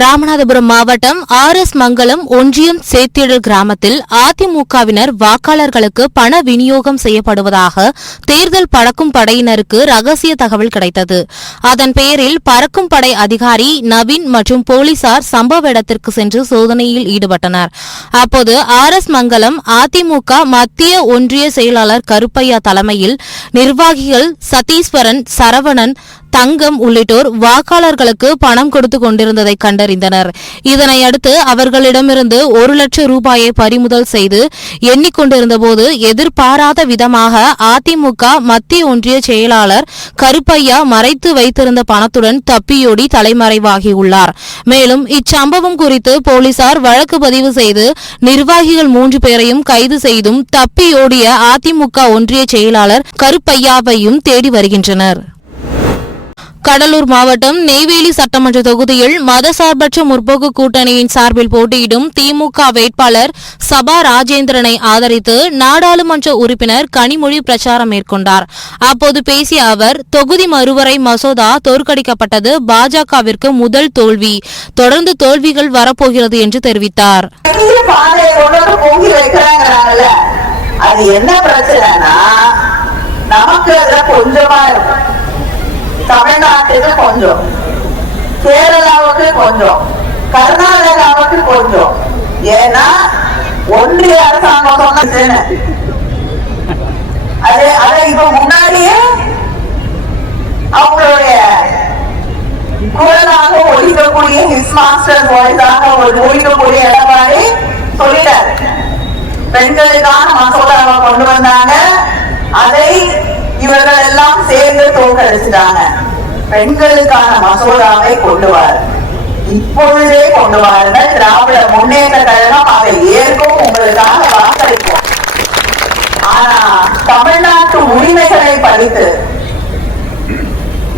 ராமநாதபுரம் மாவட்டம் ஆர்.எஸ். மங்கலம் ஒன்றியம் சேத்திடல் கிராமத்தில் அதிமுகவினர் வாக்காளர்களுக்கு பண விநியோகம் செய்யப்படுவதாக தேர்தல் பறக்கும் படையினருக்கு ரகசிய தகவல் கிடைத்தது. அதன் பெயரில் பறக்கும் படை அதிகாரி நவீன் மற்றும் போலீசார் சம்பவ இடத்திற்கு சென்று சோதனையில் ஈடுபட்டனர். அப்போது ஆர்.எஸ். மங்கலம் அதிமுக மத்திய ஒன்றிய செயலாளர் கருப்பையா தலைமையில் நிர்வாகிகள் சதீஸ்வரன், சரவணன், தங்கம் உள்ளிட்டோர் வாக்காளர்களுக்கு பணம் கொடுத்து கொண்டிருந்ததை கண்டறிந்தனர். இதனையடுத்து அவர்களிடமிருந்து 1 லட்சம் ரூபாயை பறிமுதல் செய்து எண்ணிக்கொண்டிருந்தபோது எதிர்பாராத விதமாக அதிமுக மத்திய ஒன்றிய செயலாளர் கருப்பையா மறைத்து வைத்திருந்த பணத்துடன் தப்பியோடி தலைமறைவாகியுள்ளார். மேலும் இச்சம்பவம் குறித்து போலீசார் வழக்கு பதிவு செய்து நிர்வாகிகள் 3 பேரையும் கைது செய்தும் தப்பியோடிய அதிமுக ஒன்றிய செயலாளர் கருப்பையாவையும் தேடி வருகின்றனர். கடலூர் மாவட்டம் நெய்வேலி சட்டமன்ற தொகுதியில் மதசார்பற்ற முற்போக்கு கூட்டணியின் சார்பில் போட்டியிடும் திமுக வேட்பாளர் சபா ராஜேந்திரனை ஆதரித்து நாடாளுமன்ற உறுப்பினர் கனிமொழி பிரச்சாரம் மேற்கொண்டார். அப்போது பேசிய அவர், தொகுதி மறுவரை மசோதா தோற்கடிக்கப்பட்டது பாஜகவிற்கு முதல் தோல்வி, தொடர்ந்து தோல்விகள் வரப்போகிறது என்று தெரிவித்தார். அது என்ன பிரச்சனைனா, நமக்கு கொஞ்சமா இருக்கும், தமிழ்நாட்டுக்கு கொஞ்சம், கேரளாவுக்கு கொஞ்சம், கர்நாடகாவுக்கு கொஞ்சம். ஏன்னா ஒன்றிய அரசாங்கம் சொன்ன அதை இப்ப முன்னாடியே அவங்களுடைய குரலாக ஒழிக்கக்கூடிய ஹிஸ் மாஸ்டர் வாய்ஸாக ஒழிக்கக்கூடிய எடப்பாடி சொல்லிட்டாரு. பெண்களுக்கான மசோதாவை கொண்டு வந்தாங்க, அதை இவர்கள் எல்லாம் சேர்ந்து தோற்கடிச்சிட்டாங்க. பெண்களுக்கான மசோதாவை கொண்டு வாரு, இப்பொழுதே கொண்டு வாருங்கள். திராவிட முன்னேற்ற கழகம் அதை ஏற்கும், உங்களுக்காக வாக்களிப்போம். ஆனா தமிழ்நாட்டு உரிமைகளை படித்து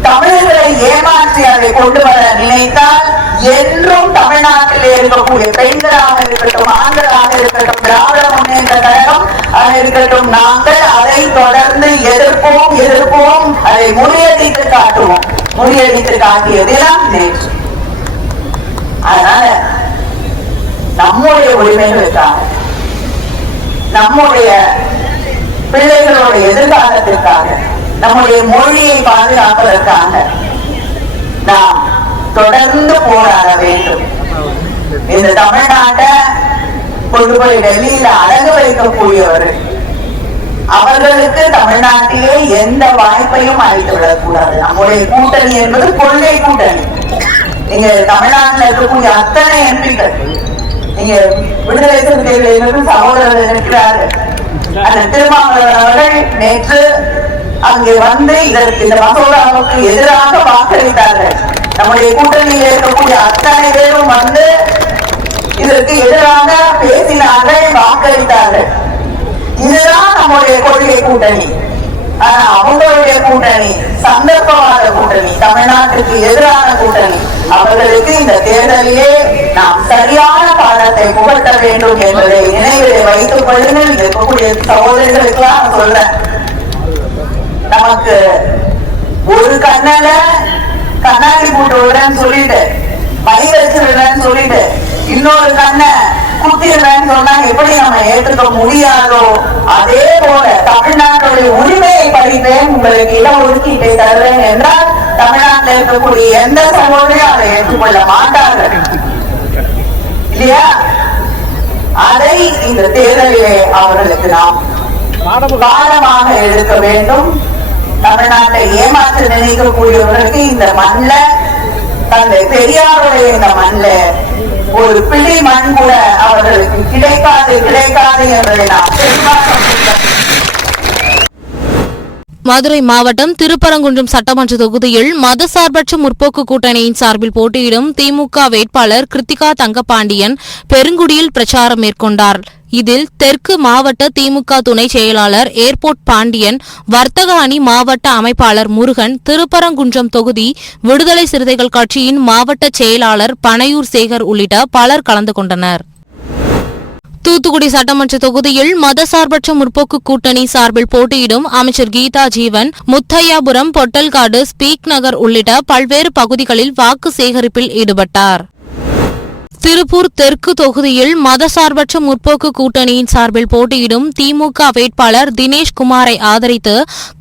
தமிழர்களை ஏமாற்றி அதை கொண்டு வர நினைத்தால் என்றும் தமிழ்நாட்டில் இருக்கக்கூடிய பெண்களாக இருக்கட்டும், ஆண்களாக இருக்கட்டும், திராவிட முன்னேற்ற கழகம் இருக்கட்டும், நாங்கள் அதை தொடர்ந்து எதிர்ப்போம், அதை முறியடித்து காட்டுவோம். முறியடித்து காட்டியதெல்லாம் நேற்று. அதனால நம்முடைய உரிமைகளுக்காக, நம்முடைய பிள்ளைகளோட எதிர்காலத்திற்காக, நம்முடைய மொழியை பாதுகாப்பதற்காக நாம் தொடர்ந்து போராட வேண்டும். இந்த தமிழ்நாட்டை கொண்டு போய் டெல்லியில அடகு வைக்கக்கூடியவர், அவர்களுக்கு தமிழ்நாட்டிலே எந்த வாய்ப்பையும் அளித்து விடக்கூடாது. நம்முடைய கூட்டணி என்பது கொள்கை கூட்டணி. நீங்க தமிழ்நாட்டில் இருக்கக்கூடிய அத்தனை எம்பிக்கள், நீங்க விடுதலை சிறுத்தைகள் சகோதரர்கள் இருக்கிறாரு, அந்த திருமாவளவன் அவர்கள் நேற்று அங்கே வந்து இதற்கு, இந்த மசோதாவுக்கு எதிராக வாக்களித்தார்கள். நம்முடைய கூட்டணியில் இருக்கக்கூடிய அத்தனை பேரும் வந்து இதற்கு எதிராக பேசினார்கள், வாக்களித்தார்கள். இதுதான் நம்முடைய கொள்கை கூட்டணி. ஆனா அவங்களுடைய கூட்டணி சந்தர்ப்பவாத கூட்டணி, தமிழ்நாட்டுக்கு எதிரான கூட்டணி. அவர்களுக்கு இந்த தேர்தலிலே நாம் சரியான பாடத்தை புகட்ட வேண்டும் என்பதை நினைவிலே வைத்துக் கொள்ளுங்கள். இருக்கக்கூடிய சகோதரிகளுக்கு நான் சொல்றேன், நமக்கு ஒரு கண்ணல கண்ணாடி போட்டு விடுறேன்னு சொல்லிட்டு, மை வச்சு விடுறேன்னு சொல்லிட்டு, இன்னொரு கண்ணை குத்திடுறேன்னு சொன்னா எப்படி நம்ம ஏற்றுக்க முடியாதோ, அதே போல தமிழ்நாட்டுடைய உரிமையை படிப்பேன், உங்களுக்கு இடம் ஒதுக்கீட்டை தருவேன் என்றால் தமிழ்நாட்டில் இருக்கக்கூடிய எந்த சகோதரையும் அதை ஏற்றுக்கொள்ள மாட்டார்கள், இல்லையா? அதை இந்த தேர்தலிலே அவர்களுக்கு நாம் பாடமாக எடுக்க வேண்டும். தமிழ்நாட்டை ஏமாற்ற நினைக்கக்கூடியவர்களுக்கு இந்த மண்ணில், தந்தை பெரியாருடைய இந்த மண்ணில் ஒரு பிழை மண் கூட அவர்களுக்கு கிடைக்காது என்பதை நாம் தெளிவாக. மதுரை மாவட்டம் திருப்பரங்குன்றம் சட்டமன்ற தொகுதியில் மதசார்பற்ற முற்போக்கு கூட்டணியின் சார்பில் போட்டியிடும் திமுக வேட்பாளர் கிருத்திகா தங்கபாண்டியன் பெருங்குடியில் பிரச்சாரம் மேற்கொண்டார். இதில் தெற்கு மாவட்ட திமுக துணை செயலாளர் ஏர்போர்ட் பாண்டியன், வர்த்தக அணி மாவட்ட அமைப்பாளர் முருகன், திருப்பரங்குன்றம் தொகுதி விடுதலை சிறுத்தைகள் கட்சியின் மாவட்ட செயலாளர் பனையூர் சேகர் உள்ளிட்ட பலர் கலந்து கொண்டனர். தூத்துக்குடி சட்டமன்ற தொகுதியில் மதசார்பற்ற முற்போக்கு கூட்டணி சார்பில் போட்டியிடும் அமைச்சர் கீதா ஜீவன் முத்தையாபுரம், பொட்டல்காடு, ஸ்பீக் நகர் உள்ளிட்ட பல்வேறு பகுதிகளில் வாக்கு சேகரிப்பில் ஈடுபட்டார். திருப்பூர் தெற்கு தொகுதியில் மதசார்பற்ற முற்போக்கு கூட்டணியின் சார்பில் போட்டியிடும் திமுக வேட்பாளர் தினேஷ் குமாரை ஆதரித்து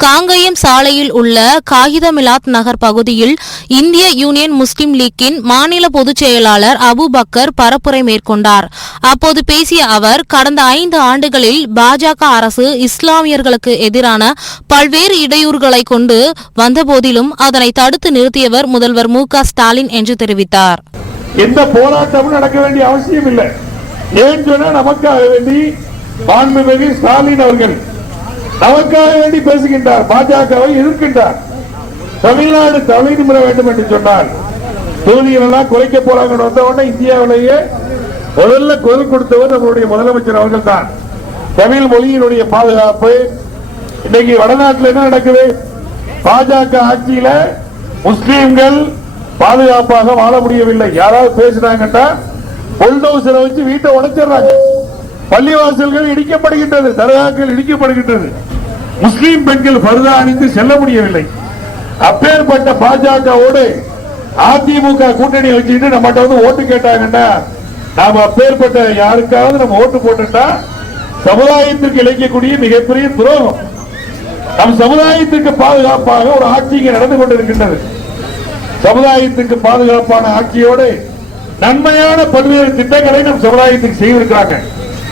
காங்கயம் சாலையில் உள்ள காகிதமிலாத் நகர் பகுதியில் இந்திய யூனியன் முஸ்லிம் லீக்கின் மாநில பொதுச் செயலாளர் அபுபக்கர் பரப்புரை மேற்கொண்டார். அப்போது பேசிய அவர், கடந்த 5 ஆண்டுகளில் பாஜக அரசு இஸ்லாமியர்களுக்கு எதிரான பல்வேறு இடையூறுகளை கொண்டு வந்தபோதிலும் அதனை தடுத்து நிறுத்தியவர் முதல்வர் மு.க. ஸ்டாலின் என்று தெரிவித்தார். எந்த போராட்டமும் நடக்க வேண்டிய அவசியம் இல்லை. ஏன் சொன்னா நமக்காக வேண்டி மாண்புமிகு ஸ்டாலின் அவர்கள் நமக்காக வேண்டி பேசுகின்றார், பாஜகவை எதிர்க்கின்றார். தமிழ்நாடு தலை நிமிர வேண்டும் என்று சொன்னார். தொகுதிகள் எல்லாம் குறைக்க போறாங்க வந்த உடனே இந்தியாவிலேயே முதல்ல குரல் கொடுத்தவர் நம்மளுடைய முதலமைச்சர் அவர்கள் தான். தமிழ் மொழியினுடைய பாதுகாப்பு. இன்னைக்கு வடநாட்டில் என்ன நடக்குது? பாஜக ஆட்சியில முஸ்லீம்கள் பாதுகாப்பாக வாழ முடியவில்லை. யாராவது பேசினாங்கன்னா புல்டோசரை வச்சு வீட்டை உடைச்சிடுறாங்க. பள்ளிவாசல்கள் இடிக்கப்படுகின்றது, தர்காக்கள் இடிக்கப்படுகின்றது. முஸ்லீம் பெண்கள் பர்தா அணிந்து செல்ல முடியவில்லை. அப்பேற்பட்ட பாஜகவோடு அதிமுக கூட்டணி வச்சுட்டு நம்மகிட்ட வந்து ஓட்டு கேட்டாங்கன்னா நாம அப்பேற்பட்ட யாருக்காவது நம்ம ஓட்டு போட்டுட்டா சமுதாயத்திற்கு இழைக்கக்கூடிய மிகப்பெரிய துரோகம். நம் சமுதாயத்திற்கு பாதுகாப்பாக ஒரு ஆட்சி இங்கே நடந்து கொண்டிருக்கின்றது. சமுதாயத்துக்கு பாதுகாப்பான ஆட்சியோடு நன்மையான பல்வேறு திட்டங்களை நம் சமுதாயத்துக்கு செய்திருக்கிறாங்க.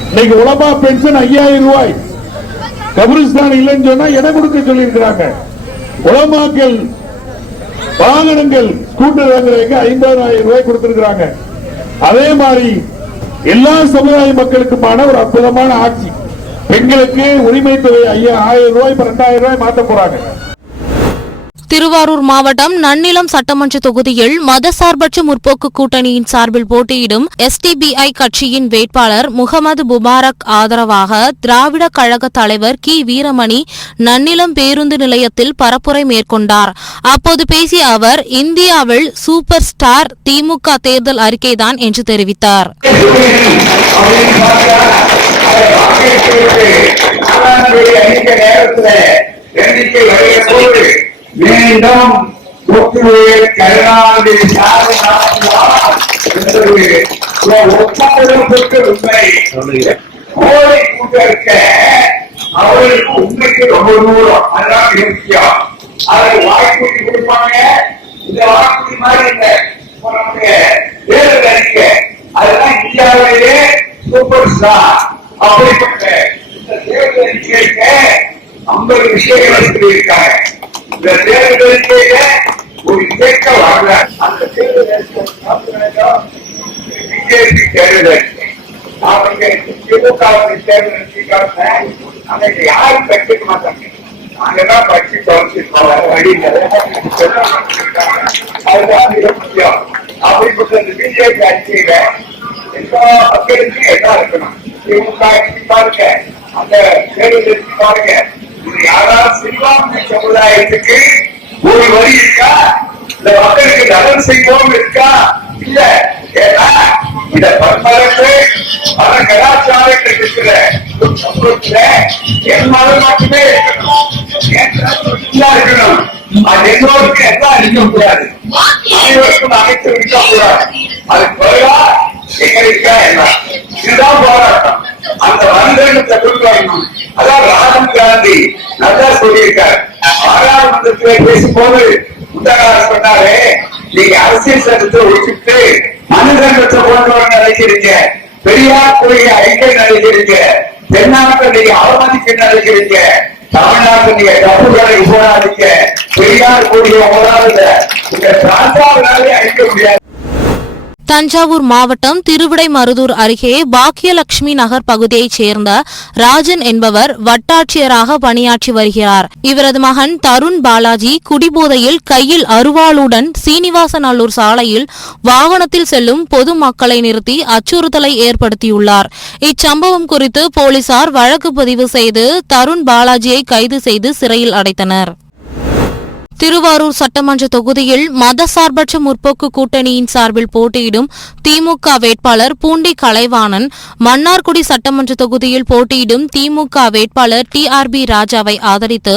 இன்னைக்கு உலமா பென்ஷன் 5000 ரூபாய், கபிரிஸ்தான் இல்லைன்னு சொன்னா இடம் கொடுக்க சொல்லி இருக்கிறாங்க. உலமாக்கள் வாகனங்கள் ஸ்கூட்டர் வாங்குறதுக்கு 50,000 ரூபாய் கொடுத்திருக்கிறாங்க. அதே மாதிரி எல்லா சமுதாய மக்களுக்குமான ஒரு அற்புதமான ஆட்சி. பெண்களுக்கு உரிமை தொகை 1000 ரூபாய் 2000 ரூபாய் மாற்ற போறாங்க. திருவாரூர் மாவட்டம் நன்னிலம் சட்டமன்ற தொகுதியில் மதசார்பற்ற முற்போக்கு கூட்டணியின் சார்பில் போட்டியிடும் SDBI கட்சியின் வேட்பாளர் முகமது முபாரக் ஆதரவாக திராவிட கழக தலைவர் கி. வீரமணி நன்னிலம் பேருந்து நிலையத்தில் பரப்புரை மேற்கொண்டார். அப்போது பேசிய அவர், இந்தியாவில் சூப்பர் ஸ்டார் திமுக தேர்தல் அறிக்கைதான் என்று தெரிவித்தார். மீண்டும் கருணாநிதி ஒப்பந்தம் பெற்ற உண்மை கோழி கூட்டிருக்க அவர்களுக்கு உண்மைக்கு ரொம்ப தூரம். அதுதான் முக்கியம். அதற்கு வாய்ப்பூட்டி கொடுப்பாங்க. இந்த வாய்ப்பூட்டி மாதிரி இல்லை தேர்தல் அறிக்கை. அதுதான் இந்தியாவிலேயே சூப்பர் ஸ்டார். அப்படிப்பட்ட இந்த தேர்தல் அறிக்கைக்கு 50 விஷயங்களை சொல்லியிருக்காங்க. இந்த தேர்தல் அறிக்கையில ஒரு இயக்க வரல. அந்த தேர்தல் பிஜேபி தேர்தல் அறிக்கை திமுக தேர்தல் அறிக்கைக்காக அன்னைக்கு யாரும் கற்றுக்க மாட்டாங்க. நாங்கதான் கட்சி தொடர்ச்சிருக்கோம். அதுதான் மிக முக்கியம். அப்படிப்பட்ட இந்த பிஜேபி அறிக்கையில எல்லா மக்களுக்கும் என்ன இருக்கணும்? திமுக அறிக்கை பாருங்க, அந்த தேர்தல் அறிக்கை பாருங்க. இது யாராவது சிறுபான்மை சமுதாயத்துக்கு ஒரு வரி இருக்கா? இந்த மக்களுக்கு நலன் செய்வோம் இருக்கா? இல்ல. ஏன்னா இந்த பண்பாட்டு பல கலாச்சாரங்கள் இருக்கிற சமூகத்துல என் மதம் மட்டுமே இருக்கணும், இருக்கணும். அது எல்லோருக்கும் எல்லாம் இருக்கக்கூடாது, அனைவருக்கும் அனைத்து இருக்கக்கூடாது. அது குறைவா எங்களுக்கா என்ன? இதுதான் போராட்டம். அந்த மனிதனத்தை கொடுக்கணும். அதான் ராகுல் காந்தி நல்லா சொல்லியிருக்காரு. பாராளுமன்றத்தில் பேசும்போது முத்தகார சொன்னாரு, நீங்க அரசியல் சட்டத்தை ஒழிச்சுட்டு மனிதனத்தை கொண்டு வர நினைக்கிறீங்க, பெரியார் கொள்கையை ஐக்கிய நினைக்கிறீங்க, தென்னாட்டை நீங்க அவமதிக்க நினைக்கிறீங்க, தமிழ்நாட்டை நீங்க தப்புகளை போராடிக்க, பெரியார் கொள்கையை போராடுங்க, இந்த ராஜாவினாலே அழிக்க முடியாது. தஞ்சாவூர் மாவட்டம் திருவிடைமருதூர் அருகே பாக்கியலட்சுமி நகர் பகுதியைச் சேர்ந்த ராஜன் என்பவர் வட்டாட்சியராக பணியாற்றி வருகிறார். இவரது மகன் தருண் பாலாஜி குடிபோதையில் கையில் அருவாளுடன் சீனிவாசநல்லூர் சாலையில் வாகனத்தில் செல்லும் பொதுமக்களை நிறுத்தி அச்சுறுத்தலை ஏற்படுத்தியுள்ளார். இச்சம்பவம் குறித்து போலீசார் வழக்கு பதிவு செய்து தருண் பாலாஜியை கைது செய்து சிறையில் அடைத்தனர். திருவாரூர் சட்டமன்ற தொகுதியில் மதசார்பற்ற முற்போக்கு கூட்டணியின் சார்பில் போட்டியிடும் திமுக வேட்பாளர் பூண்டி கலைவாணன், மன்னார்குடி சட்டமன்ற தொகுதியில் போட்டியிடும் திமுக வேட்பாளர் TRB ராஜாவை ஆதரித்து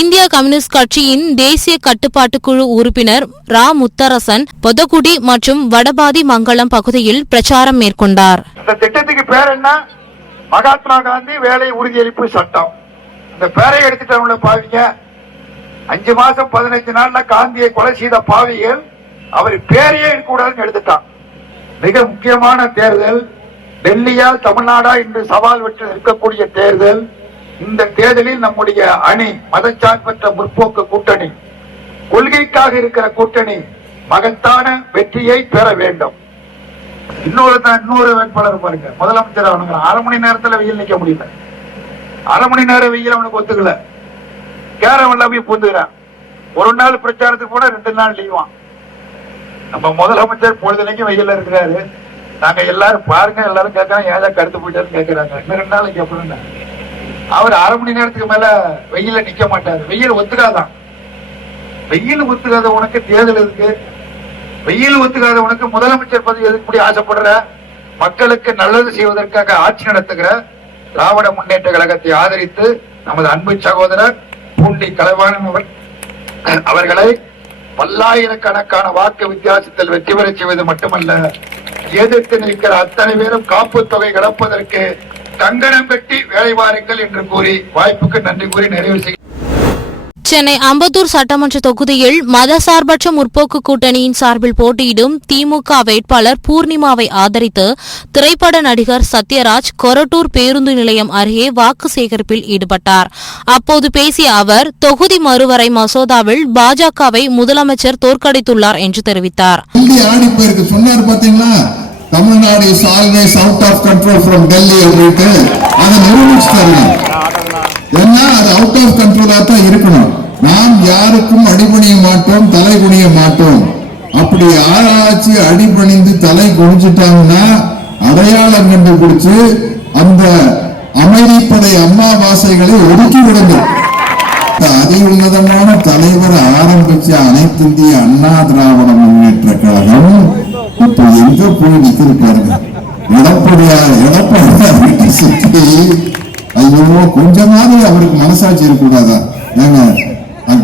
இந்திய கம்யூனிஸ்ட் கட்சியின் தேசிய கட்டுப்பாட்டு குழு உறுப்பினர் ரா முத்தரசன் பொதகுடி மற்றும் வடபாதி மங்கலம் பகுதியில் பிரச்சாரம் மேற்கொண்டார். இந்த திட்டத்துக்கு பேர் என்ன? மகாத்மா காந்தி வேலை உறுதியளிப்பு சட்டம். இந்த பேரை எடுத்துட்டு பாவீங்க, 5 மாசம் 15 நாள்ல காந்தியை கொலை செய்த பாவிகள் அவர் பேரையே இருக்கக்கூடாதுன்னு எடுத்துட்டான். மிக முக்கியமான தேர்தல், டெல்லியா தமிழ்நாடா என்று சவால் விட்டு இருக்கக்கூடிய தேர்தல். இந்த தேர்தலில் நம்முடைய அணி மதச்சார்பற்ற முற்போக்கு கூட்டணி, கொள்கைக்காக இருக்கிற கூட்டணி மகத்தான வெற்றியை பெற வேண்டும். இன்னொரு வேட்பாளர் பாருங்க, முதலமைச்சர் அவனுங்க 1/2 மணி நேரத்துல வெயில் நிக்க முடியல. 1/2 மணி நேரம் வெயில் அவனுக்கு ஒத்துக்கல. கேரவன்ல போய் பூந்துக்கிறான். ஒரு நாள் பிரச்சாரத்துக்கு போனா 2 நாள் லீவான். நம்ம முதலமைச்சர் பொழுதுனைக்கும் வெயில இருக்கிறாரு. நாங்க எல்லாரும் பாருங்க, எல்லாரும் கேட்கறாங்க, ஏதா கருத்து போயிட்டாரு கேட்கறாங்க. இன்னும் 2 நாளைக்கு எப்படின்னா அவர் 1/2 மணி நேரத்துக்கு மேல வெயில நிக்க மாட்டாரு. வெயில் ஒத்துக்காதான். வெயில் ஒத்துக்காத உனக்கு தேர்தல் இருக்கு. வெயில் ஒத்துக்காத உனக்கு முதலமைச்சர் பதவி எதுக்கு ஆசைப்படுற? மக்களுக்கு நல்லது செய்வதற்காக ஆட்சி நடத்துகிற திராவிட முன்னேற்ற கழகத்தை ஆதரித்து நமது அன்பு சகோதரர் பூண்டி கலைவாணன் அவர்களை பல்லாயிரக்கணக்கான வாக்கு வித்தியாசத்தில் வெற்றி பெற செய்வது மட்டுமல்ல, எதிர்த்து நிற்கிற அத்தனை பேரும் காப்பு தொகை கிடப்பதற்கு கங்கணம் கட்டி வேலை வாருங்கள் என்று கூறி வாய்ப்புக்கு நன்றி கூறி நிறைவு செய்ய. சென்னை அம்பத்தூர் சட்டமன்ற தொகுதியில் மதசார்பற்ற முற்போக்கு கூட்டணியின் சார்பில் போட்டியிடும் திமுக வேட்பாளர் பூர்ணிமாவை ஆதரித்து திரைப்பட நடிகர் சத்யராஜ் கொரட்டூர் பேருந்து நிலையம் அருகே வாக்கு சேகரிப்பில் ஈடுபட்டார். அப்போது பேசிய அவர், தொகுதி மறுவரை மசோதாவில் பாஜகவை முதலமைச்சர் தோற்கடித்துள்ளார் என்று தெரிவித்தார். Tamil Nadu is always out of control from Delhi அப்படிட்டு அதை நிரூபிச்சுட்டாங்க. ஏன்னா அது அவுட் ஆஃப் கண்ட்ரோலா தான் இருக்கணும். நாம் யாருக்கும் அடிபணிய மாட்டோம், தலை குனிய மாட்டோம். அப்படி ஆராய்ச்சி அடிபணிந்து தலை குனிஞ்சிட்டாங்கன்னா அடையாளம் கண்டுபிடிச்சு அந்த அமைதிப்படை அம்மாவாசைகளை ஒதுக்கி விடுங்க. அதி உன்னதமான தலைவர் ஆரம்பிச்ச அனைத்து இந்திய அண்ணா திராவிட முன்னேற்ற கழகம் இப்ப எங்க போய் நிக்கிறது பாருங்க. எடப்பாடி சுற்றி ஐயோ கொஞ்சமாவது அவருக்கு மனசாட்சி இருக்கக்கூடாதா? ஏங்க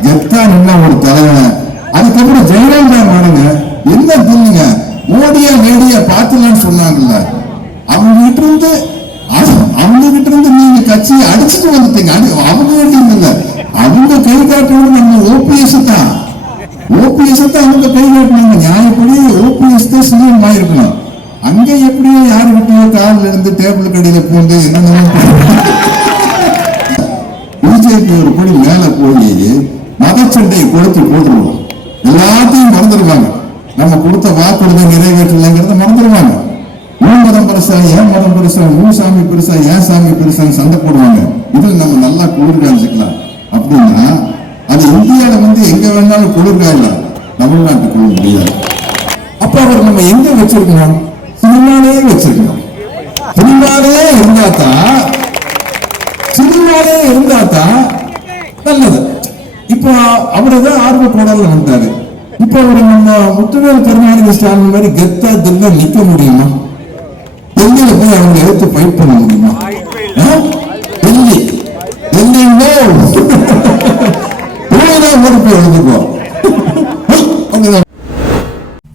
கெத்தா நின்ன ஒரு தலைவன். அதுக்கப்புறம் ஜெயலலிதா மாடுங்க என்ன தில்லுங்க, மோடியா நேடியா பாத்துலான்னு சொன்னாங்கல்ல, அவங்க கிட்ட இருந்து நீங்க கட்சியை அடிச்சுட்டு வந்துட்டீங்க. அவங்க வேண்டியதில்ல, அவங்க கை காட்டுறது நம்ம ஓபிஎஸ் தான் அவங்க கை காட்டினாங்க. நியாயப்படி ஓபிஎஸ் தான் சிஎம் ஆயிருக்கணும். அங்க எப்படியோ யாருக்கிட்டயோ காலில் இருந்து டேபிள் கடையில போந்து பிஜேபி ஒரு படி மேல போய் மதச்சண்டையை கொடுத்து போட்டுருவோம். எல்லாத்தையும் மறந்துடுவாங்க. நம்ம கொடுத்த வாக்குறுதி நிறைவேற்றலைங்கிறத மறந்துடுவாங்க. உன் மதம் பெருசா, ஏன் மதம் பெருசா, உன் சாமி பெருசா, ஏன் சாமி பெருசான்னு சண்டை போடுவாங்க. இதில் நம்ம நல்லா குளிர் காய்ச்சிக்கலாம். அப்படின்னா அது இந்தியாவில எங்க வேணாலும் குளிர் காயலாம், தமிழ்நாட்டு குளிர் முடியாது. அப்ப அவர் நம்ம எங்க வச்சிருக்கணும்? சினிமாலே வச்சிருக்கணும். சினிமாலே இருந்தாதான் நல்லது. இப்ப அவருதான் ஆர்வ கோடல்ல வந்தாரு. இப்ப அவரு நம்ம முத்துவேல் கருணாநிதி ஸ்டாலின் மாதிரி கெத்தா தில்லா நிக்க முடியுமா? டெல்லியில போய் அவங்க எடுத்து ஃபைட் பண்ண முடியுமா? டெல்லி ஓடி போய் எழுதுக்கோ.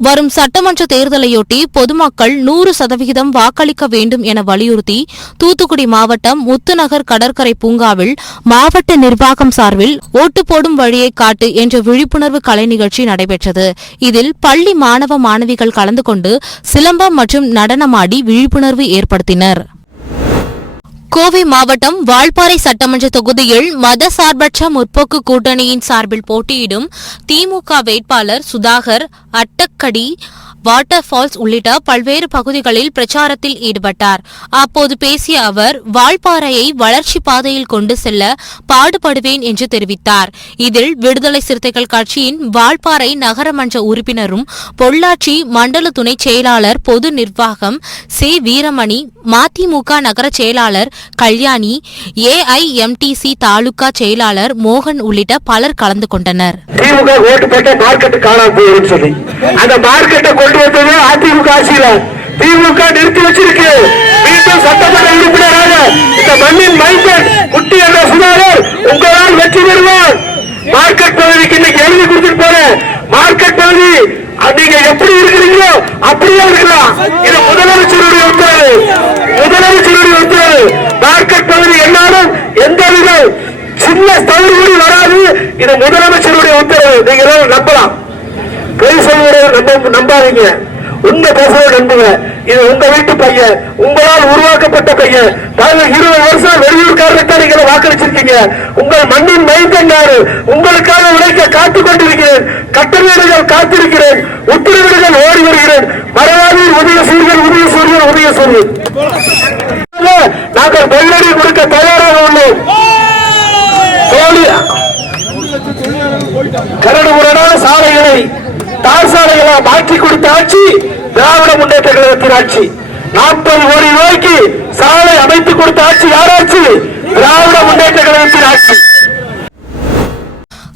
வரும் சட்டமன்ற தேர்தலையொட்டி பொதுமக்கள் 100% வாக்களிக்க வேண்டும் என வலியுறுத்தி தூத்துக்குடி மாவட்டம் முத்துநகர் கடற்கரை பூங்காவில் மாவட்ட நிர்வாகம் சார்பில் ஓட்டு போடும் வழியை காட்டு என்ற விழிப்புணர்வு கலை நிகழ்ச்சி நடைபெற்றது. இதில் பள்ளி மாணவ மாணவிகள் கலந்து கொண்டு சிலம்பம் மற்றும் நடனமாடி விழிப்புணர்வு ஏற்படுத்தினர். கோவை மாவட்டம் வால்பாறை சட்டமன்ற தொகுதியில் மதசார்பற்ற முற்போக்கு கூட்டணியின் சார்பில் போட்டியிடும் திமுக வேட்பாளர் சுதாகர் அட்டக்கடி வாட்டர் ஃபால்ஸ் உள்ளிட்ட பல்வேறு பகுதிகளில் பிரச்சாரத்தில் ஈடுபட்டார். அப்போது பேசிய அவர் வால்பாறையை வளர்ச்சி பாதையில் கொண்டு செல்ல பாடுபடுவேன் என்று தெரிவித்தார். இதில் விடுதலை சிறுத்தைகள் கட்சியின் வால்பாறை நகரமன்ற உறுப்பினரும் பொள்ளாச்சி மண்டல துணை செயலாளர் பொது நிர்வாகம் சி வீரமணி, மதிமுக நகர செயலாளர் கல்யாணி, AIMTC தாலுகா செயலாளர் மோகன் உள்ளிட்ட பலர் கலந்து கொண்டனர். திமுக ஓட்டு போட்ட மார்க்கெட் காணாம போயிடும் சொல்லி அந்த மார்க்கெட்டை கொண்டு வந்தது அதிமுக ஆட்சியில திமுக நிறுத்தி வச்சிருக்கு. மீண்டும் சட்டமன்ற உறுப்பினராக இந்த மண்ணின் மைந்தன் குட்டி என்ற சுதாகர் உங்களால் வெற்றி பெறுவார். மார்க்கெட் பகுதிக்கு இன்னைக்கு எழுதி கொடுத்துட்டு போறேன். மார்க்கெட் பகுதி நீங்க எப்படி இருக்கிறீங்களோ அப்படியே இருக்கலாம். இது முதலமைச்சருடைய உத்தரவு. முதலமைச்சருடைய உத்தரவு. மார்க்கெட் பகுதி என்னாலும் எந்தவித சின்ன தவறு வராது. இது முதலமைச்சருடைய உத்தரவு. நீங்க நம்பலாம். பொய் சொல்வதை நம்பாதீங்க. உண்மை பேசுவதை நம்புங்க. இது உங்க வீட்டு பையன், உங்களால் உருவாக்கப்பட்ட பையன். 20 வருஷம் வெளியூர்காரர்தான் நீங்க வாக்களிச்சிருக்கீங்க. உங்கள் மண்ணின் மைந்தன் நாடு. உங்களுக்காக உழைக்க காத்துக் கொண்டிருக்கிறேன். கட்டளைகள் காத்திருக்கிறேன். உத்தரவுகள் ஓடி வருகிறேன். மறவாதீர் உதய சூரியன், உதய சூரியன், உதய சூரியன். நாங்கள் பதிலடி கொடுக்க தயாராக உள்ளோம். கரடுமுரடான சாலைகளை தார் சாலைகளை மாற்றி கொடுத்த ஆட்சி திராவிட முன்னேற்ற கழகத்தின் ஆட்சி. 40 கோடி ரூபாய்க்கு சாலை அமைத்து கொடுத்த ஆட்சி யார் ஆட்சி? திராவிட முன்னேற்ற கழகத்தின் ஆட்சி.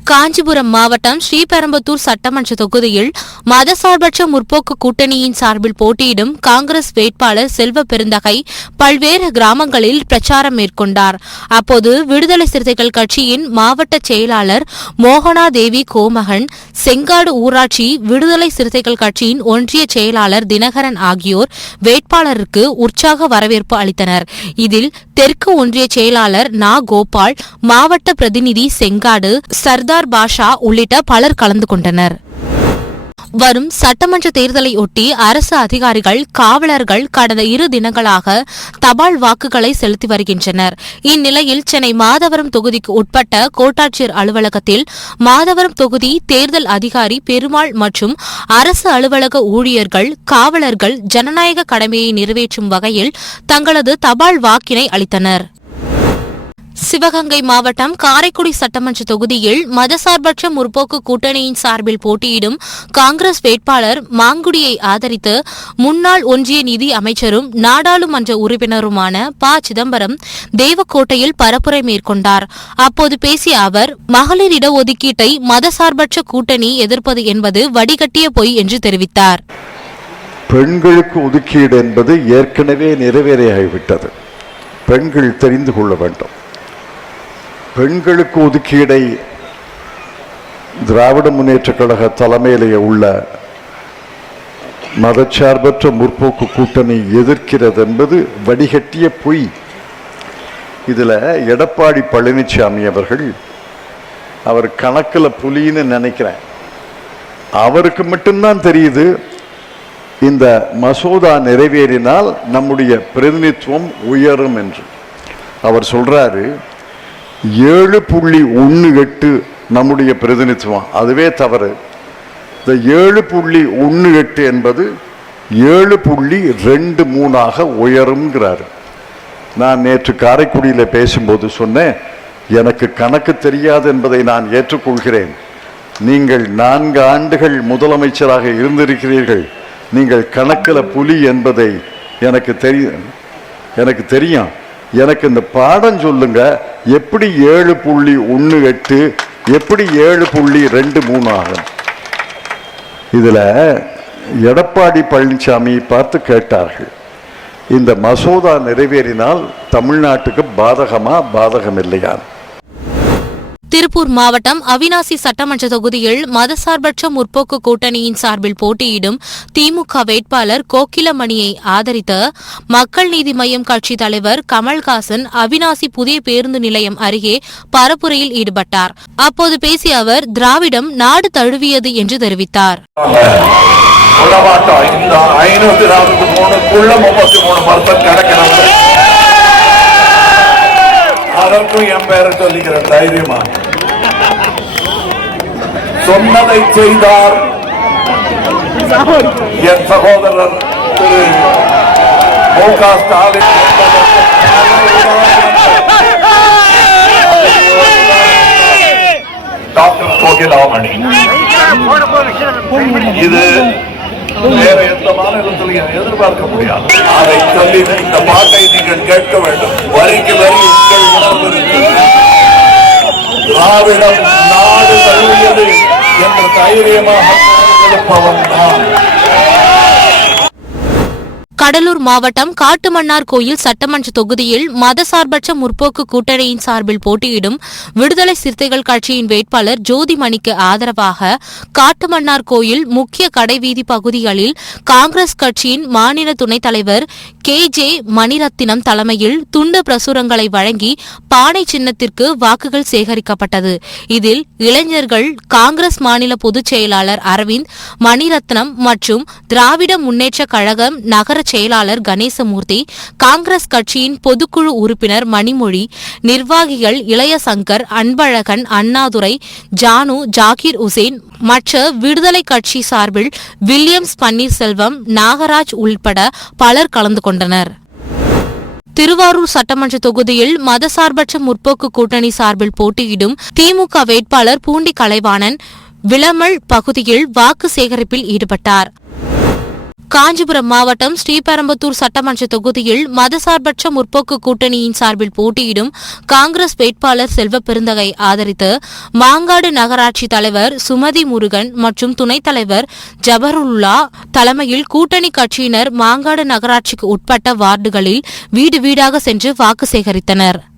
காஞ்சிபுரம் மாவட்டம் ஸ்ரீபெரும்புதூர் சட்டமன்ற தொகுதியில் மதசார்பற்ற முற்போக்கு கூட்டணியின் சார்பில் போட்டியிடும் காங்கிரஸ் வேட்பாளர் செல்வ பெருந்தகை பல்வேறு கிராமங்களில் பிரச்சாரம் மேற்கொண்டார். அப்போது விடுதலை சிறுத்தைகள் கட்சியின் மாவட்ட செயலாளர் மோகனா தேவி கோமகன், செங்காடு ஊராட்சி விடுதலை சிறுத்தைகள் கட்சியின் ஒன்றிய செயலாளர் தினகரன் ஆகியோர் வேட்பாளருக்கு உற்சாக வரவேற்பு அளித்தனர். இதில் தெற்கு ஒன்றிய செயலாளர் நா கோபால், மாவட்ட பிரதிநிதி செங்காடு, சர்தார் பாஷா உள்ளிட்ட பலர் கலந்து கொண்டனர். வரும் சட்டமன்ற தேர்தலை ஒட்டி அரசு அதிகாரிகள், காவலர்கள் கடந்த 2 தினங்களாக தபால் வாக்குகளை செலுத்தி வருகின்றனர். இந்நிலையில் சென்னை மாதவரம் தொகுதிக்கு உட்பட்ட கோட்டாட்சியர் அலுவலகத்தில் மாதவரம் தொகுதி தேர்தல் அதிகாரி பெருமாள் மற்றும் அரசு அலுவலக ஊழியர்கள், காவலர்கள் ஜனநாயக கடமையை நிறைவேற்றும் வகையில் தங்களது தபால் வாக்கினை அளித்தனர். சிவகங்கை மாவட்டம் காரைக்குடி சட்டமன்ற தொகுதியில் மதசார்பற்ற முற்போக்கு கூட்டணியின் சார்பில் போட்டியிடும் காங்கிரஸ் வேட்பாளர் மாங்குடியை ஆதரித்து முன்னாள் ஒன்றிய நிதி அமைச்சரும் நாடாளுமன்ற உறுப்பினருமான ப. சிதம்பரம் தேவக்கோட்டையில் பரப்புரை மேற்கொண்டார். அப்போது பேசிய அவர், மகளிர் இடஒதுக்கீட்டை மதசார்பற்ற கூட்டணி எதிர்ப்பது என்பது வடிகட்டிய பொய் என்று தெரிவித்தார். பெண்களுக்கு ஒதுக்கீடு என்பது ஏற்கனவே நிறைவேறியாகிவிட்டது. பெண்கள் தெரிந்து கொள்ள வேண்டும். பெண்களுக்கு ஒதுக்கீடை திராவிட முன்னேற்ற கழக தலைமையிலேயே உள்ள மதச்சார்பற்ற முற்போக்கு கூட்டணி எதிர்க்கிறது என்பது வடிகட்டிய பொய். இதில் எடப்பாடி பழனிசாமி அவர்கள், அவர் கணக்கில் புலின்னு நினைக்கிறேன், அவருக்கு மட்டும்தான் தெரியுது இந்த மசோதா நிறைவேறினால் நம்முடைய பிரதிநிதித்துவம் உயரும் என்று. அவர் சொல்றாரு 7.18 நம்முடைய பிரதிநிதித்துவம், அதுவே தவறு. இந்த 7.18 என்பது 7.23 உயரும்ங்கிறாரு. நான் நேற்று காரைக்குடியில் பேசும்போது சொன்னேன், எனக்கு கணக்கு தெரியாது என்பதை நான் ஏற்றுக்கொள்கிறேன். நீங்கள் 4 ஆண்டுகள் முதலமைச்சராக இருந்திருக்கிறீர்கள். நீங்கள் கணக்கில் புலி என்பதை எனக்கு தெரியும். எனக்கு இந்த பாடம் சொல்லுங்க, எப்படி 7.18 எப்படி 7.23 ஆகும்? இதுல எடப்பாடி பழனிசாமி பார்த்து கேட்டார்கள், இந்த மசோதா நிறைவேறினால் தமிழ்நாட்டுக்கு பாதகமா பாதகம் இல்லையா? திருப்பூர் மாவட்டம் அவிநாசி சட்டமன்ற தொகுதியில் மதசார்பற்ற முற்போக்கு கூட்டணியின் சார்பில் போட்டியிடும் திமுக வேட்பாளர் கோகிலமணியை ஆதரித்த மக்கள் நீதி மய்யம் கட்சி தலைவர் கமல்ஹாசன் அவிநாசி புதிய பேருந்து நிலையம் அருகே பரப்புரையில் ஈடுபட்டார். அப்போது பேசிய அவர், திராவிடம் நாடு தழுவியது என்று தெரிவித்தார். அதற்கும் என் பெயரை சொல்லிக்கிற தைரியமா சொன்னதை செய்தார், என் சகோதரர் திரு மு.க. ஸ்டாலின் டாக்டர் கோகிலாமணி. இது வேற எந்த மாநிலத்திலையும் எதிர்பார்க்க முடியாது. அதை சொல்லி இந்த பாட்டை நீங்கள் கேட்க வேண்டும். வரிக்கு வரி உங்கள் உணர்வு இருக்கிறது. திராவிடம் நாடு தழுவியது என்று தைரியமாக கொடுப்பவன் தான். கடலூர் மாவட்டம் காட்டுமன்னார் கோயில் சட்டமன்ற தொகுதியில் மதசார்பற்ற முற்போக்கு கூட்டணியின் சார்பில் போட்டியிடும் விடுதலை சிறுத்தைகள் கட்சியின் வேட்பாளர் ஜோதிமணிக்கு ஆதரவாக காட்டுமன்னார் கோயில் முக்கிய கடைவீதி பகுதிகளில் காங்கிரஸ் கட்சியின் மாநில துணைத் தலைவர் கே.ஜே. மணிரத்தினம் தலைமையில் துண்டு பிரசுரங்களை வழங்கி பானை சின்னத்திற்கு வாக்குகள் சேகரிக்கப்பட்டது. இதில் இளைஞர்கள், காங்கிரஸ் மாநில பொதுச் செயலாளர் அரவிந்த், மணிரத்னம் மற்றும் திராவிட முன்னேற்ற கழகம் நகர செயலாளர் கணேசமூர்த்தி, காங்கிரஸ் கட்சியின் பொதுக்குழு உறுப்பினர் மணிமொழி, நிர்வாகிகள் இளையசங்கர், அன்பழகன், அண்ணாதுரை, ஜானு, ஜாகிர் உசேன் மற்ற விடுதலை கட்சி சார்பில் வில்லியம்ஸ், பன்னீர்செல்வம், நாகராஜ் உள்பட பலர் கலந்து கொண்டனர். திருவாரூர் சட்டமன்ற தொகுதியில் மதசார்பற்ற முற்போக்கு கூட்டணி சார்பில் போட்டியிடும் திமுக வேட்பாளர் பூண்டி கலைவாணன் விளமல் பகுதியில் வாக்கு சேகரிப்பில் ஈடுபட்டார். காஞ்சிபுரம் மாவட்டம் ஸ்ரீபெரும்புதூர் சட்டமன்ற தொகுதியில் மதசார்பற்ற முற்போக்கு கூட்டணியின் சார்பில் போட்டியிடும் காங்கிரஸ் வேட்பாளர் செல்வ பெருந்தகை ஆதரித்து மாங்காடு நகராட்சி தலைவர் சுமதி முருகன் மற்றும் துணைத் தலைவர் ஜபருல்லா தலைமையில் கூட்டணி கட்சியினர் மாங்காடு நகராட்சிக்கு உட்பட்ட வார்டுகளில் வீடு வீடாக சென்று வாக்கு சேகரித்தனர்.